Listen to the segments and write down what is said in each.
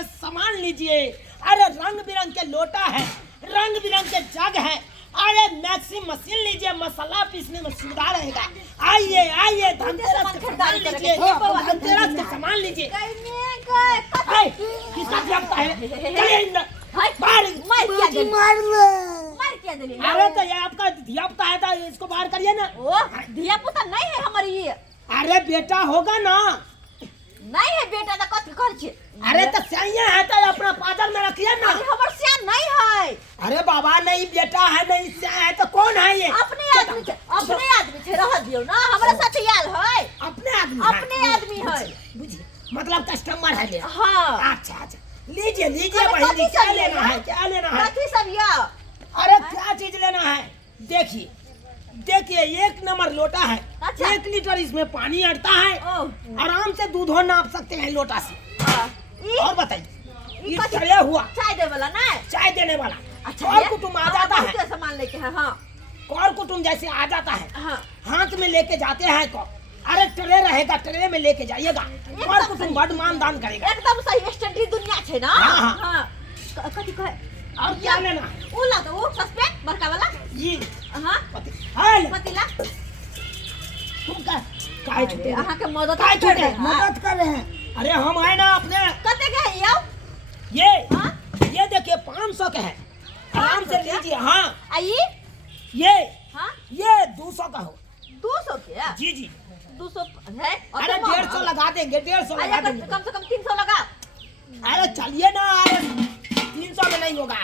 में सामान लीजिए। अरे रंग बिरंग के लोटा है, रंग बिरंग के जग है। अरे मैक्सी मशीन लीजिए, मसाला पीसने में सुविधा रहेगा। आइए आइए, धनतेरस के सामान लीजिए, धनतेरस के सामान लीजिए। किसका जगता है? चलिए अंदर। अरे तो ये आपका धिया पुता है, तो इसको बाहर करिए ना। धिया पुता नहीं है हमारी ये। अरे बेटा होगा ना। नहीं है बेटा, तो कथी कर छे? अरे तो सैया है तो अपना पादल में रखिए ना। अरे हमर सियान नहीं है। अरे बाबा नहीं बेटा है, नहीं सैया है तो कौन है ये? अपने आदमी छे, रह दियो ना, हमरा साथ याल है। अपने आदमी है। बुझिए, मतलब कस्टमर है ले। हाँ। अच्छा लीजिए लीजिए बहन जी, क्या लेना है? क्या लेना है? कथी सब या? अरे क्या चीज लेना है? देखिए देखिए, एक नंबर लोटा है। अच्छा। 1 लीटर इसमें पानी अटता है। आराम से दूध नाप सकते हैं लोटा से। और बताइए, ये चढ़िया हुआ चाय दे वाला ना? चाय देने वाला। अच्छा, और कुटुम आ जाता है, सामान लेके है। हाँ, और कुटुम जैसे आ जाता है, हाँ। हाथ में लेके जाते हैं को। अरे ट्रे रहेगा, ट्रे में लेके जाइएगा। और कुटुम बड़ मान दान करेगा। एकदम सही स्टडी दुनिया छे ना। हाँ। कथी कहे? और क्या लेना है? वो ला दो, वो सस्पेक्ट बड़का वाला। ये हाँ, पतीला। तुम काहे छूटे? अहाँ के मदद काहे कर छूटे? रहे हैं। मदद कर रहे हैं। अरे हम आए ना अपने। कते के है यो? हाँ? ये देखिए 500 के है, आराम से लीजिए। हाँ आई ये हाँ, ये 200 का हो। 200 के? जी 200 है। अरे 150 लगा देंगे, 150 लगा देंगे। कम से कम 300 लगा। अरे चलिए ना, अरे 300 में नहीं होगा,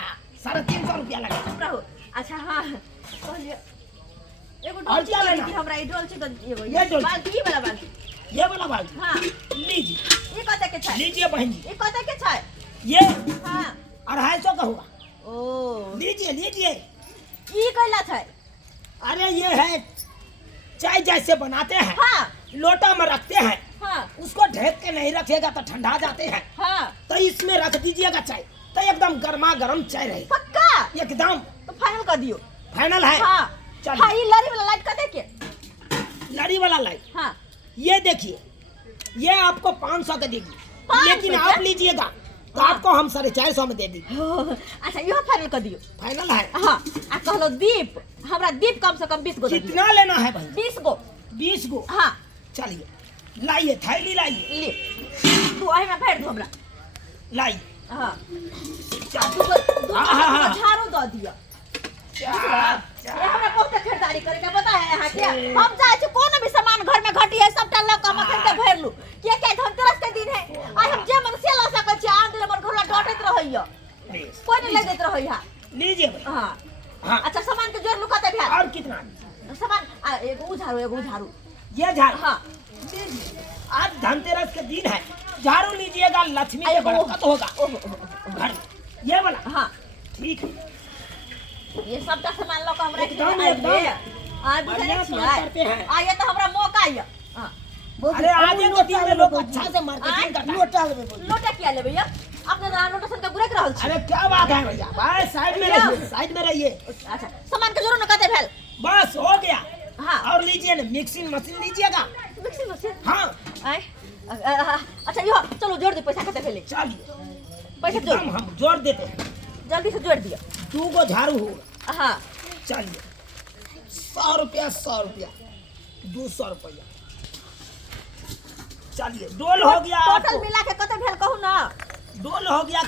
350 रुपया लगा। रहो। अच्छा हाँ, कहलिए एगो और डोलची क्या लेना? लेती हमरा, ई डोलची तो ये डोलची। बाल्टी, ई वाला बाल्टी। ये वाला बाल्टी। हाँ, लीजिए ई कते के छै? लीजिए बहन जी, ई कते के छै? ये हाँ। 250 का हुआ। ओ, लीजिए लीजिए। ई कैला छै? अरे ये है चाय जैसे बनाते हैं, हाँ, लोटा में रखते हैं। हाँ, उसको ढक के नहीं रखेगा तो ठंडा जाते हैं। हाँ। तो इसमें रख दीजिएगा चाय, तो एकदम गर्मा गर्म चाय रहेगी। पक्का? एकदम तो फाइनल कर दियो। फाइनल है। हाँ। चलिए। हाँ, ई लड़ी वाला लाइट कते के? लड़ी वाला लाइट। हाँ। ये देखिए, ये आपको 500 के देगी, 500 लेकिन के? आप लीजिएगा तो हाँ। आपको हम 450 में दे देंगे। अच्छा, इहो फाइनल कर दियो। फाइनल है। हाँ। आ कहलो दीप, हमरा दीप कम से कम 20 गो दे दियो। कितना लेना है भाई? 20 गो। 20 गो। हाँ, चलिए लाइए, थैली लाइए, ले। तू आई में फेर दो हमरा। लाइए। हाँ। चलिए। हाँ। झाड़ू दो दियो। ये हमरा बहुत खरीदारी करे के पता है यहाँ के। हम जाए छी कोनो भी सामान घर में घटी है सबटा ल के हम खरीद के भर लू। के धनतेरस के दिन है, आई हम जे मन से ला सकै छी, आन दिन मन घरला डटैत रहइयो, कोई नहीं ले देत रहइया। लीजिए भाई। हाँ। हाँ। अच्छा, सामान के जोर लुकाते भेल। और कितना? सामान एगो झाड़ू। ये झाड़ू। हाँ। लीजिए, आज धनतेरस के दिन है, झाड़ू लीजिएगा, लक्ष्मी के बरकत होगा घर में। ये वाला। हाँ, ठीक है। ये सबटा सामान ल के हमरा एकदम आ बुझे बढ़िया छी काम करते हैं। आ ये तो हमरा मौका है। हां, अरे आज एक दिन में लोग अच्छा से मार्केटिंग करता है। लोटा क्या लेबे या? अपने लोटा सन के बुरेक रहल छी। अरे क्या बात है भैया, भाई साइड में रहिए, साइड में रहिए। अच्छा, सामान के जरूर न कते भेल। बस हो गया। हाँ। और लीजिए ना, मिक्सिंग मशीन लीजिएगा। Mixie machine? हाँ। आए अच्छा, यो चलो जोड़ दे, पैसा कते भेले? चलिए, पैसा जोड़, एकदम हम जोड़ देते हैं। जल्दी से जोड़ दियो। 2 गो झाड़ू होगा। हां, चलिए, 100 रुपया 100 रुपया 200 रुपया। चलिए, डोल हो गया टोटल आपको। मिला के कते भेल कहू ना? डोल हो गया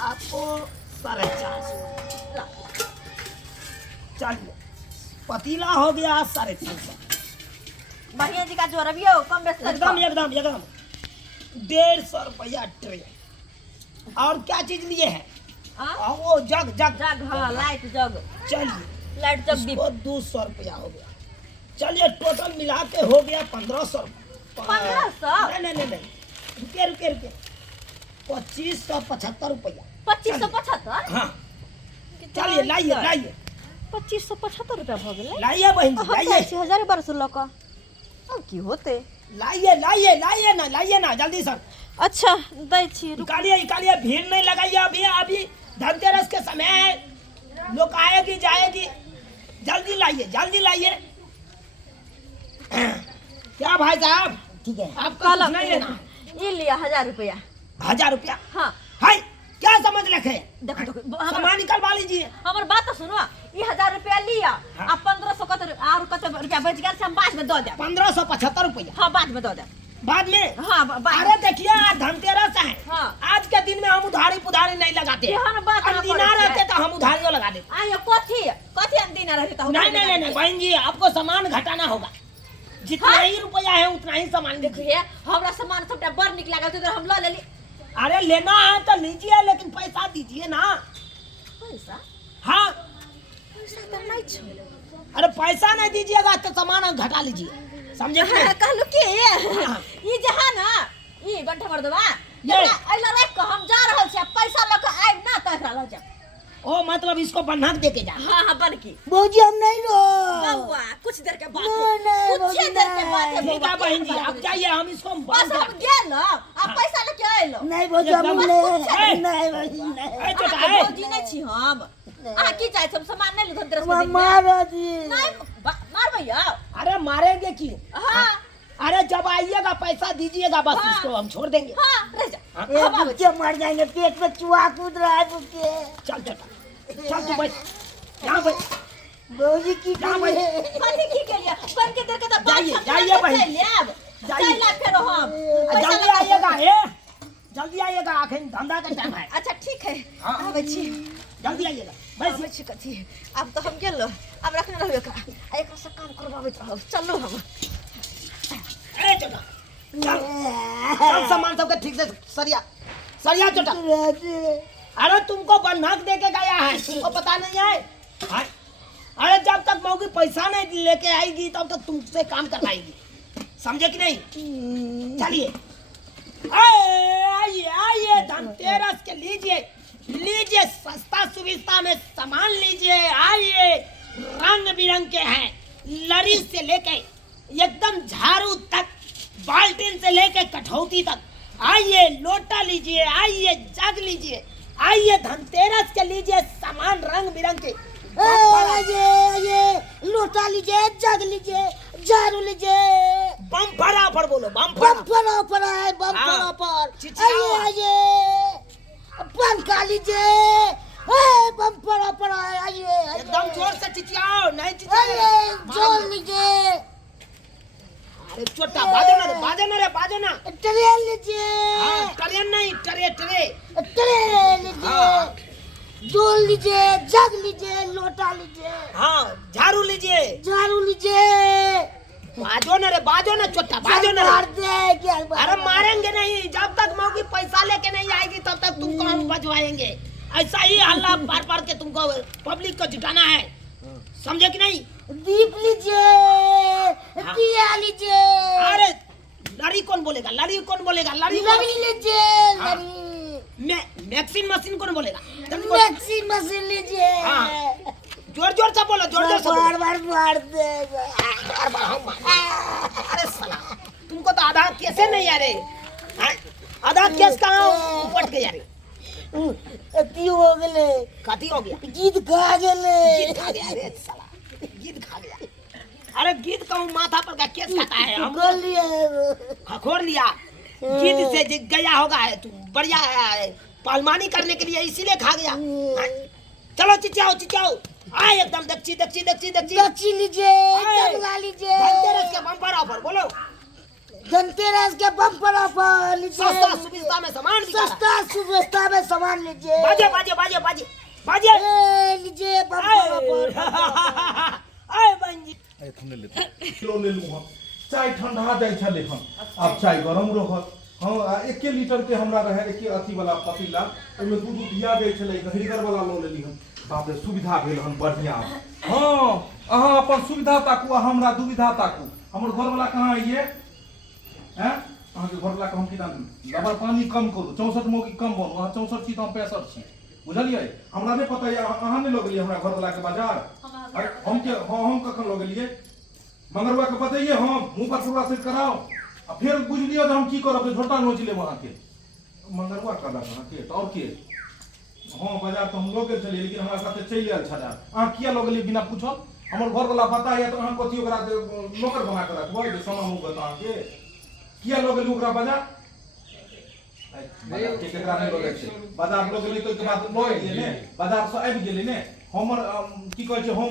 आपको 450। चलिए, पतीला हो गया 350। बढ़िया जी का जोड़बियो, कम बेस कर एकदम 150 रुपया ट्रे। और क्या चीज लिए हैं? हां, वो जग। जग। हां, लाइट जग। चलिए, लाइट जग दीप। 200 रुपया हो गया। चलिए, टोटल मिला के हो गया 1500। 1500? नहीं, रुकिए 2575 रुपया। 2575? हाँ। चलिए लाइए 2575 रुपया भ गेलै। लाइए बहन जी, लाइए। 1000 ल क अब की होते? लाइए ना जल्दी सर। अच्छा, दै छी। निकालिए, भीड़ नहीं लगाइए। अभी धनतेरस के समय है, लोग आएगी जाएगी। जल्दी लाइए। क्या भाई साहब, ठीक है, आपका कुछ नहीं लेना? ये लिया 1000 रुपया। 1000 रुपया हाँ है क्या समझ रखे? देखो सामान निकलवा लीजिए। हमार बात तो सुनो, ये 1000 रुपया लिया हाँ। अब 1500 और कत रुपया बच गया से हम बाद में दो दे। 1575 रुपया हाँ बाद में दो दे। बाद में। हाँ अरे देखिए आज धनतेरस है। हाँ। आज के दिन में हम उधारी पुधारी नहीं लगाते। यहाँ बात ना अंदिना पड़े रहते तो हम उधारियों लगा देते। आयो कथी अंदिना रहती तो नहीं बहन जी आपको सामान घटाना होगा। जितना ही रुपया है उतना ही सामान लीजिए। देखिए हमरा सामान सबटा बड़ निक लागल तो हम ल लेली। अरे लेना है तो लीजिए लेकिन पैसा दीजिए ना। पैसा हाँ पैसा तो नहीं छो। अरे पैसा नहीं दीजिएगा तो सामान घटा लीजिए समझे कि नहीं? कहलू कि ये जहां ना ये गंठा मर्दवा ये। एला रख के हम जा रहल छी पैसा लेके आइब ना तहरा ल जा। ओ मतलब इसको बन्हक दे के जा। हां बन की भौजी हम नहीं लो। बउआ कुछ देर के बाद नहीं, कुछ देर के बाद है ठीक है बहन जी अब जाइए हम इसको बस बंद हम कर गेल अब पैसा लेके आइलो। नहीं भौजी हम एकदम- नहीं ए! नहीं भौजी नहीं। ए छोटा ए भौजी नहीं छी हम आ की चाहे हम सामान नहीं लुधन तरस हम मारो जी। नहीं मार भैया। अरे मारेंगे क्यों? हां अरे जब आइएगा पैसा दीजिएगा बस हाँ। इसको हम छोड़ देंगे। हां रह जा। हाँ। ये अब आवे भूखे मर जाएंगे पेट में चूहा कूद रहा है भूखे। चल छोटा चल तू बैठ यहाँ बैठ। भौजी की यहाँ बैठ। कथी की के लिए बन के देर के तो जाइए भाई। लेब जाइए। चल फिर हम पैसा जल्दी लेके आइएगा ए जल्दी आइएगा आखिर धंधा का टाइम है। अच्छा ठीक है हाँ। आवे छी जल्दी आइएगा आवे छी कथी अब तो हम गेल अब रखने रहबे का एक से काम करवावे रहब चलो हम ए छोटा चल चल सामान सबके ठीक से सरिया सरिया छोटा। अरे तुमको बंधक दे के गया है तुमको पता नहीं है? हाँ? अरे जब तक मौगी पैसा नहीं लेके आएगी तब तक तुमसे काम करवाएगी समझे कि नहीं? चलिए आइए आइए धनतेरस के लीजिए लीजिए सस्ता सुविधा में सामान लीजिए। आइए रंग बिरंग के हैं लरी से लेके एकदम झाड़ू तक बाल्टीन से लेके कठौती तक। आइए लोटा लीजिए आइए जग लीजिए आइए धनतेरस के लीजिए सामान रंग बिरंग के। ये लोटा लीजिए जग लीजिए झाड़ू लीजिए। बम्पर ऑफर बोलो बम्पर। बम्पर ऑफर है बम्पर हाँ। ऑफर। चिचियाओ। आइए पंखा लीजिए बम्पर ऑफर है आइए एकदम जोर से चिचियाओ नहीं आइए चिचियाओ। जोर लीजिए। अरे छोटा बाजो ना रे बाजो ना। ट्रेन लीजिए हाँ, ट्रेन नहीं ट्रे ट्रे। ट्रेन लीजिए हाँ। जोर लीजिए जग लीजिए लोटा लीजिए हाँ झाड़ू लीजिए झाड़ू लीजिए। बाजो ना छोटा बाजो ना मार रे। दे क्या अरे मारेंगे नहीं जब तक मौगी पैसा लेके नहीं आएगी तब तक तुमको हम बजवाएंगे। ऐसा ही हल्ला पार पार के तुमको पब्लिक को जुटाना है समझे कि नहीं? दीप लीजिए हाँ। दिया लीजिए अरे लड़ी कौन बोलेगा लड़ी लड़ी लीजिए हाँ। लड़ी मैक्सिन मशीन कौन बोलेगा? जल्दी बोलो। मैक्सी मशीन लीजिए हाँ। जोर जोर से बोलो जोर जोर से बोलो। बार बार मार देगा। अरे साला तुमको तो आधा कैसे नहीं आ रहे हाँ? आधा केस कहाँ उपट गया रे? अति हो गले कथी हो गया? गीत खा गले गीत खा गया रे साला गीत खा गया। अरे गीत का माथा पर का केस खाता है हम कर लिया है वो। खखोर लिया गीत से गया होगा है तू बढ़िया है पालमानी करने के लिए इसीलिए खा गया हाँ? चलो चिचाओ आए एकदम दक्षी दक्षी लीजिए जगला लीजिए धनतेरस के बम्पर ऑफर बोलो। धनतेरस के बम्पर ऑफर लीजिए सस्ता सुविधा में सामान बिका रहा है। सस्ता सुविधा में सामान लीजिए बाजे लीजिए बम्पर ऑफर आए बहन जी किलो ले लूँ हम चाय ठंडा जाए छले हम अब चाय गरम रहत हाँ 1 लीटर के हमरा रहे एक अथी वाला पतीला ओमे दूध दिया गए छले हरिगर वाला लो लेली हम बाप रे सुविधा भेल हम बढ़िया हाँ अहाँ अपन सुविधा ताकू हमरा दुविधा ताकू हमर घर वाला कहाँ आइए हैं अहाँ के घर वाला के हम की दान लबर पानी कम करू 64 मोगी कम बनू अहाँ 64 छी तो हम 65 छी बुझलिए हमरा नहीं पता है अहाँ नहीं लगलिए हमरा घर वाला के बाजार अरे हम कखन लगलिए मंगरवा के बताइए हम मुंह पर पूरा से कराओ आ फिर बुझ लियो जे हम की करब तो झोटा नोच लेब अहाँ के मंगरवा कर अहाँ के तो और के हाँ बाजार तो हम लोग गेल छलिए लेकिन हमरा साथे चलि आयल छला अहाँ किया लगलिए बिना पूछल हमर घर वाला पता है तो अहाँ कथि ओकरा नौकर बना के रखबै जे सामान मुंह बता के किया लगलिए ओकरा बाजार बाजार के केकरा नहीं बोले छै बाजार लोग गेलै तो के बाद लऽ एलियै ने बाजार से आबि गेलै ने हमर की कहै छै हम